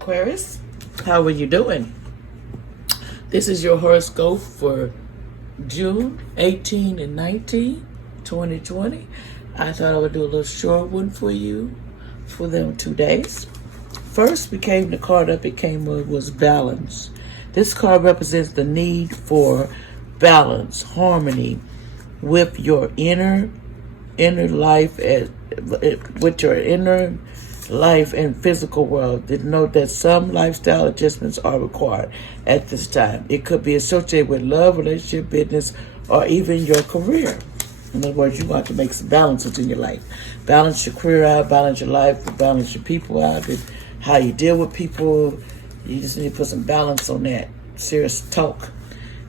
Aquarius. How are you doing? This is your horoscope for June 18 and 19, 2020. I thought I would do a little short one for you for them 2 days. First, the card up, was balance. This card represents the need for balance, harmony with your inner life, with your inner life and physical world. Did note that some lifestyle adjustments are required at this time. It could be associated with love, relationship, business, or even your career. In other words, you want to make some balances in your life. Balance your career out, balance your life, balance your people out, and how you deal with people. You just need to put some balance on that. Serious talk.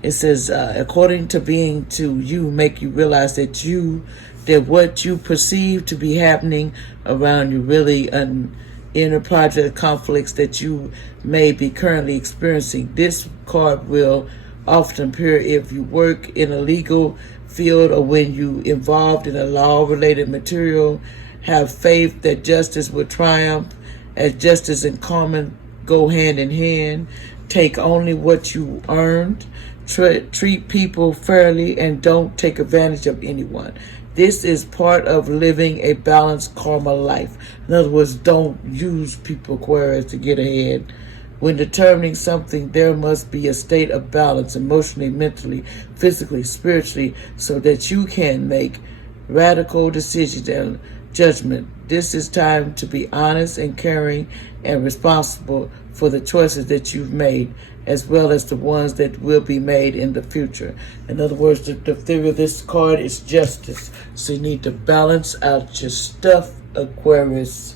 It says, according to being to you, make you realize that what you perceive to be happening around you really an inner project conflicts that you may be currently experiencing. This card will often appear if you work in a legal field or when you involved in a law-related material. Have faith that justice will triumph, as justice and karma go hand in hand. Take only what you earned. Treat people fairly and don't take advantage of anyone. This is part of living a balanced karma life. In other words, don't use people, Aquarius, to get ahead. When determining something, there must be a state of balance emotionally, mentally, physically, spiritually, so that you can make radical decisions and judgment. This is time to be honest and caring and responsible for the choices that you've made, as well as the ones that will be made in the future. In other words, the theory of this card is justice. So you need to balance out your stuff, Aquarius.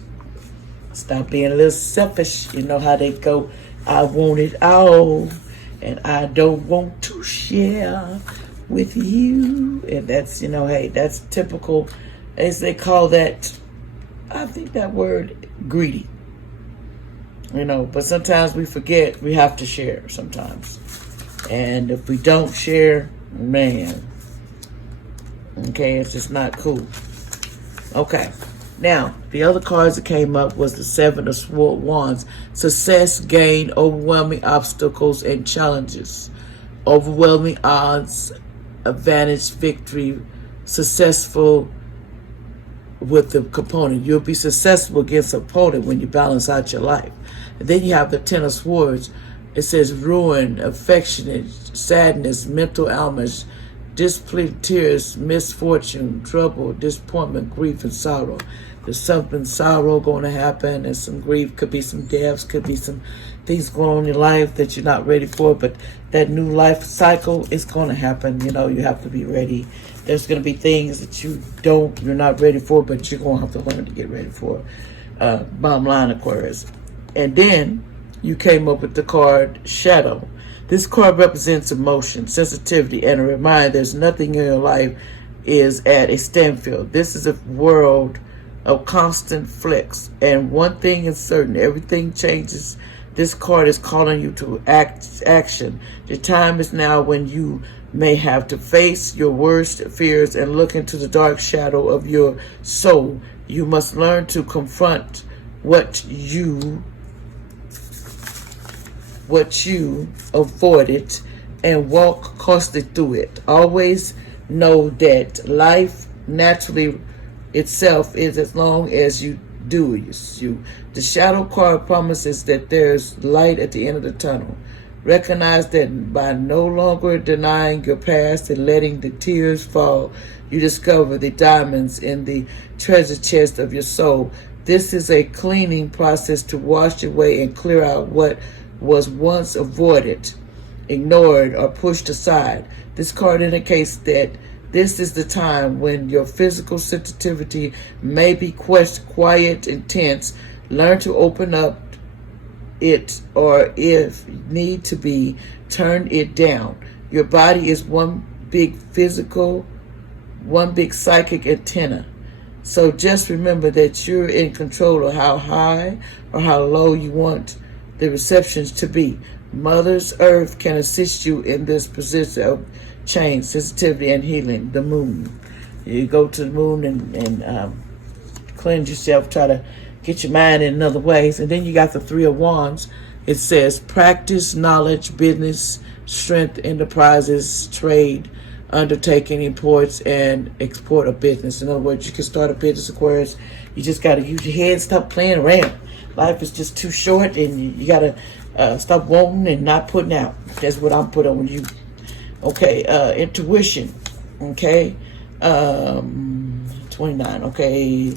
Stop being a little selfish. You know how they go, I want it all, and I don't want to share with you. And that's, hey, that's typical, as they call that, I think that word, greedy. But sometimes we forget we have to share sometimes. And if we don't share, man, okay, it's just not cool. Okay, now, the other cards that came up was the Seven of Wands. Success, gain, overwhelming obstacles and challenges. Overwhelming odds, advantage, victory, successful with the opponent. You'll be successful against an opponent when you balance out your life. And then you have the Ten of Swords. It says ruin, affectionate, sadness, mental ailments, displeased, tears, misfortune, trouble, disappointment, grief, and sorrow. There's something sorrow going to happen, and some grief. Could be some deaths, could be some things going on in your life that you're not ready for, but that new life cycle is going to happen. You have to be ready. There's going to be things that you're not ready for, but you're going to have to learn to get ready for. Bottom line, Aquarius. And then you came up with the card Shadow. This card represents emotion, sensitivity, and a reminder there's nothing in your life is at a standstill. This is a world of constant flux, and one thing is certain, everything changes. This card is calling you to action. The time is now when you may have to face your worst fears and look into the dark shadow of your soul. You must learn to confront what you avoided and walk cautiously through it. Always know that life naturally itself is as long as you do you. The shadow card promises that there's light at the end of the tunnel. Recognize that by no longer denying your past and letting the tears fall, you discover the diamonds in the treasure chest of your soul. This is a cleaning process to wash away and clear out what was once avoided, ignored, or pushed aside. This card indicates that this is the time when your physical sensitivity may be quiet, intense. Learn to open up it, or if need to be, turn it down. Your body is one big psychic antenna. So just remember that you're in control of how high or how low you want the receptions to be. Mother's Earth can assist you in this position of change, sensitivity, and healing. The moon. You go to the moon and cleanse yourself, try to get your mind in other ways. And then you got the Three of Wands. It says practice, knowledge, business, strength, enterprises, trade, undertaking, imports, and export a business. In other words, you can start a business, Aquarius. You just got to use your head and stop playing around. Life is just too short, and you got to stop wanting and not putting out. That's what I'm putting on you. Okay, intuition. Okay, 29. Okay.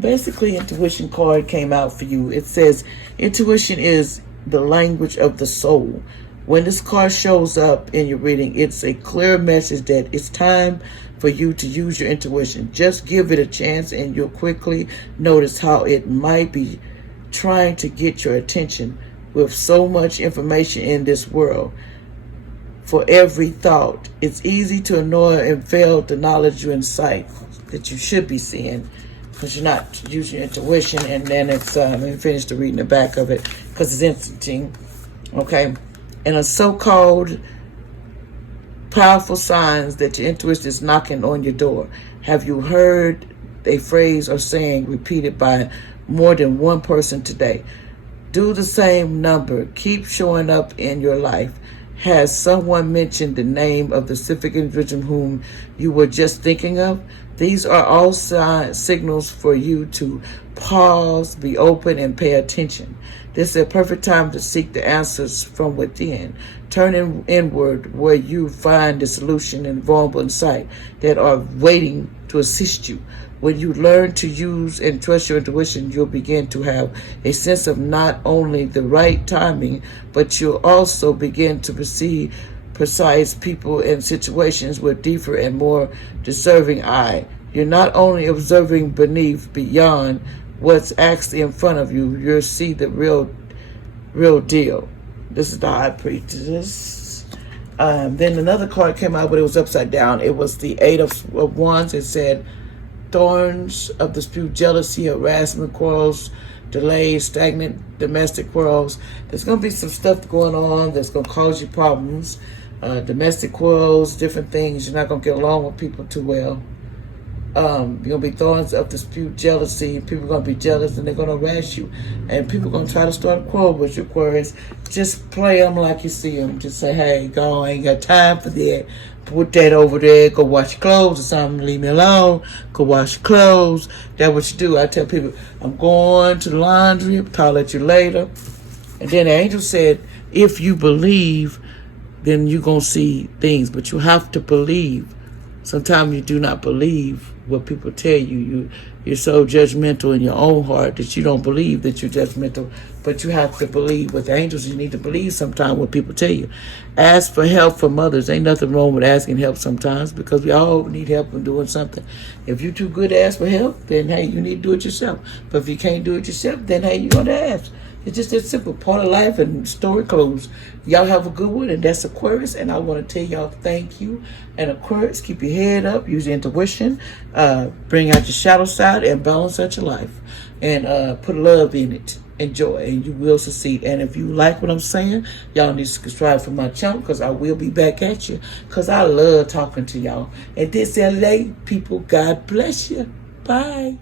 Basically, intuition card came out for you. It says intuition is the language of the soul. When this card shows up in your reading, it's a clear message that it's time for you to use your intuition. Just give it a chance and you'll quickly notice how it might be trying to get your attention. With so much information in this world, for every thought, it's easy to ignore and fail the knowledge you incite that you should be seeing, because you're not using your intuition. And then it's, let me finish the reading the back of it, because it's interesting. Okay. And a so-called powerful signs that your intuition is knocking on your door. Have you heard a phrase or saying repeated by more than one person today? Do the same number. Keep showing up in your life. Has someone mentioned the name of the specific individual whom you were just thinking of? These are all signals for you to pause, be open, and pay attention. This is a perfect time to seek the answers from within. Turn inward where you find the solution and vulnerable insight that are waiting to assist you. When you learn to use and trust your intuition, you'll begin to have a sense of not only the right timing, but you'll also begin to perceive precise people and situations with deeper and more deserving eye. You're not only observing beyond what's actually in front of you, you'll see the real deal. This is the High Priestess. Then another card came out, but it was upside down. It was the Eight of Wands. It said, thorns of dispute, jealousy, harassment, quarrels, delays, stagnant domestic quarrels. There's going to be some stuff going on that's going to cause you problems. Domestic quarrels, different things. You're not going to get along with people too well. You're going to be thorns of dispute, jealousy. People are going to be jealous and they're going to harass you. And people are going to try to start a quarrel with you, Aquarius. Just play them like you see them. Just say, hey, go, I ain't got time for that. Put that over there. Go wash your clothes or something. Leave me alone. Go wash your clothes. That's what you do. I tell people, I'm going to the laundry. I'll call at you later. And then the angel said, if you believe, then you're going to see things. But you have to believe. Sometimes you do not believe what people tell you. You're so judgmental in your own heart that you don't believe that you're judgmental. But you have to believe. With angels, you need to believe sometimes what people tell you. Ask for help from others. Ain't nothing wrong with asking help sometimes, because we all need help in doing something. If you're too good to ask for help, then, hey, you need to do it yourself. But if you can't do it yourself, then, hey, you're going to ask. It's just that simple. Part of life, and story closed. Y'all have a good one, and that's Aquarius. And I want to tell y'all thank you. And Aquarius, keep your head up, use your intuition, bring out your shadow side, and balance out your life. And put love in it. Enjoy, and you will succeed. And if you like what I'm saying, y'all need to subscribe for my channel, because I will be back at you, because I love talking to y'all. And this LA people, God bless you. Bye.